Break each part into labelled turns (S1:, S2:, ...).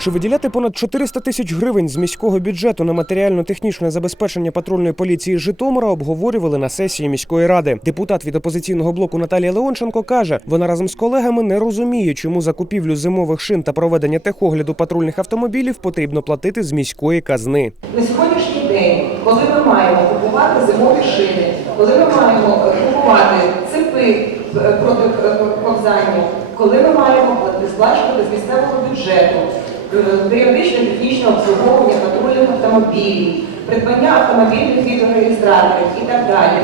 S1: Чи виділяти понад 400 тисяч гривень з міського бюджету на матеріально-технічне забезпечення патрульної поліції Житомира обговорювали на сесії міської ради. Депутат від опозиційного блоку Наталія Леонченко каже, вона разом з колегами не розуміє, чому закупівлю зимових шин та проведення техогляду патрульних автомобілів потрібно платити з міської казни.
S2: На сьогоднішній день, коли ми маємо купувати зимові шини, коли ми маємо е, купувати цепи е, проти е, ковзання, коли ми маємо сплачувати з місцевого бюджету, е, періодичне технічне обслуговування патрульних автомобілів, придбання автомобільних відеореєстраторів і так далі.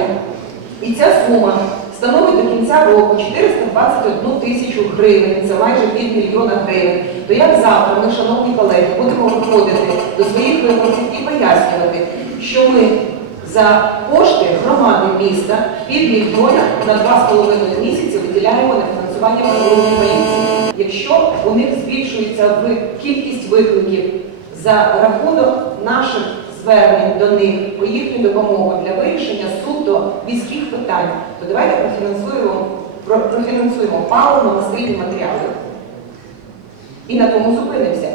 S2: І ця сума становить до кінця року 421 тисячу гривень, це майже півмільйона гривень. То як завтра ми, шановні колеги, будемо виходити до своїх виборців і пояснювати, що ми за кошти громади міста півмільйона на 2,5 місяці виділяємо на фінансування патрульної поліції. Якщо у них збільшується кількість викликів за рахунок наших звернень до них по їхню допомогу для вирішення суто міських питань, то давайте профінансуємо, про- профінансуємо паливно-мастильні матеріали. І на тому зупинимося.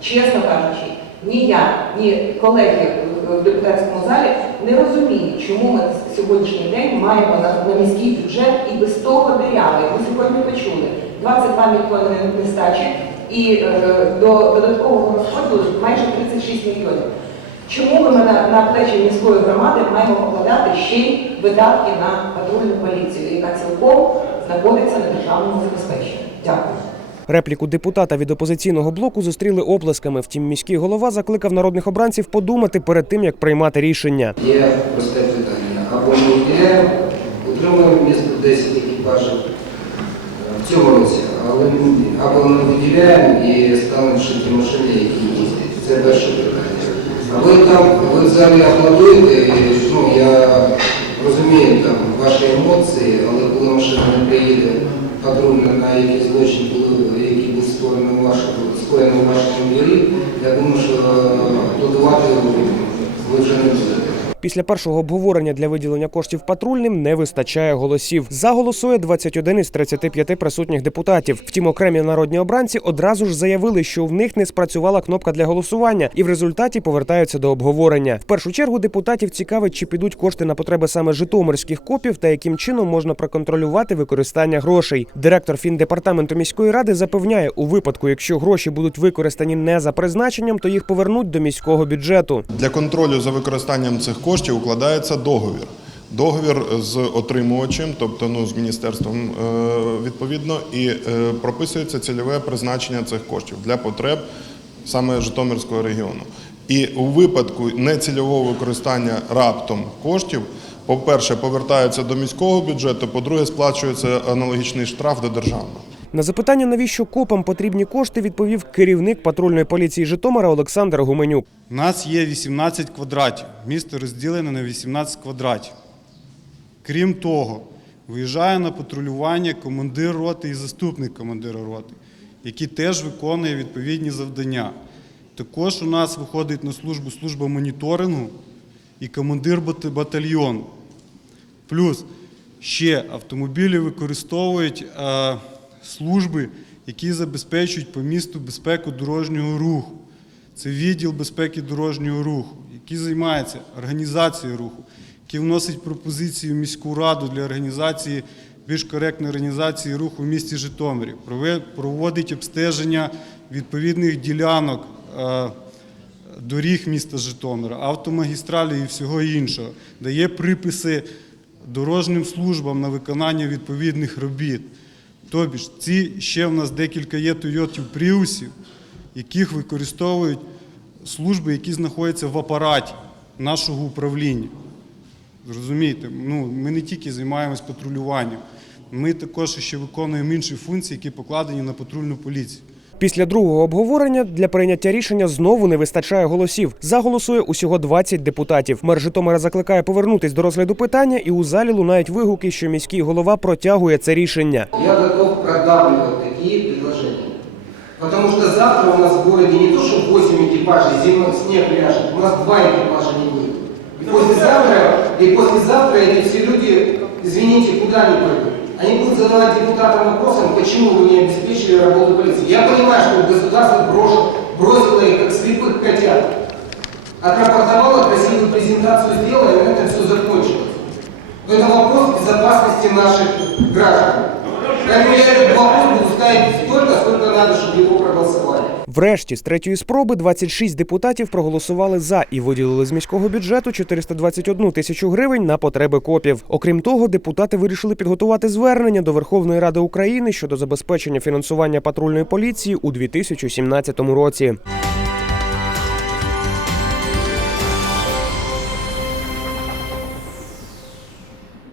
S2: Чесно кажучи, ні я, ні колеги в депутатському залі не розуміють, чому ми сьогоднішній день маємо на, на міський бюджет і без того дирявий. Ми сьогодні почули 22 мільйони нестачі і е, до додаткового розходу майже 36 мільйонів. Чому ми на, на плечі міської громади маємо покладати ще й видатки на патрульну поліцію, яка цілком знаходиться на державному забезпеченні? Дякую.
S1: Репліку депутата від опозиційного блоку зустріли оплесками. Втім, міський голова закликав народних обранців подумати перед тим, як приймати рішення.
S3: Є просте питання. Або ми виділяємо, утримуємо місто 10 екіпажів е, в цьому році, але або ми виділяємо і ставимо ще ті машини, які їздять. Це перше питання. А ви там, ви в залі аплодуєте, ну, я розумію там ваші емоції, але коли машина не приїде патрульна на якийсь злочин, який був створений у вашому, скоєний у вашому дворі, я думаю, що е, аплодувати ви вже не будете.
S1: Після першого обговорення для виділення коштів патрульним не вистачає голосів. За голосує 21 із 35 присутніх депутатів. Втім, окремі народні обранці одразу ж заявили, що в них не спрацювала кнопка для голосування, і в результаті повертаються до обговорення. В першу чергу депутатів цікавить, чи підуть кошти на потреби саме житомирських копів та яким чином можна проконтролювати використання грошей. Директор фіндепартаменту міської ради запевняє, у випадку, якщо гроші будуть використані не за призначенням, то їх повернуть до міського бюджету.
S4: Для контролю за використанням цих коштів укладається договір. Договір з отримувачем, тобто ну, з міністерством е, відповідно, і е, прописується цільове призначення цих коштів для потреб саме Житомирського регіону. І у випадку нецільового використання раптом коштів, по-перше, повертаються до міського бюджету, по-друге, сплачується аналогічний штраф до державного.
S1: На запитання, навіщо копам потрібні кошти, відповів керівник патрульної поліції Житомира Олександр Гуменюк.
S5: У нас є 18 квадратів. Місто розділене на 18 квадратів. Крім того, виїжджає на патрулювання командир роти і заступник командира роти, які теж виконує відповідні завдання. Також у нас виходить на службу служба моніторингу і командир батальйону. Плюс ще автомобілі використовують е, служби, які забезпечують по місту безпеку дорожнього руху. Це відділ безпеки дорожнього руху, який займається організацією руху, який вносить пропозиції в міську раду для організації більш коректної організації руху в місті Житомирі, проводить обстеження відповідних ділянок. е, доріг міста Житомира, автомагістралі і всього іншого, дає приписи дорожнім службам на виконання відповідних робіт. Тобі ж ці ще в нас декілька є Тойотів Пріусів, яких використовують служби, які знаходяться в апараті нашого управління. Зрозумієте, ну, ми не тільки займаємось патрулюванням, ми також ще виконуємо інші функції, які покладені на патрульну поліцію.
S1: Після другого обговорення для прийняття рішення знову не вистачає голосів. За голосує усього 20 депутатів. Мер Житомира закликає повернутись до розгляду питання, і у залі лунають вигуки, що міський голова протягує це рішення.
S3: Я готов продавливать такие предложения. Потому что завтра у нас в городе не то, что 8 экипажей, зима, снег ляжет, у нас 2 экипажа не будет. И послезавтра, и послезавтра эти все люди, извините, куда они пойдут? Они будут задавать депутатам вопросом, почему вы не обеспечили работу полиции. Я понимаю, что государство брошен бросила их, как слепых котят. Отрапортовала, красивую презентацию сделала, и на этом все закончилось. Но это вопрос безопасности наших граждан. Поэтому я этот вопрос буду ставить столько, сколько надо, чтобы его проголосовали.
S1: Врешті, з третьої спроби, 26 депутатів проголосували за і виділили з міського бюджету 421 тисячу гривень на потреби копів. Окрім того, депутати вирішили підготувати звернення до Верховної Ради України щодо забезпечення фінансування патрульної поліції у 2017 році.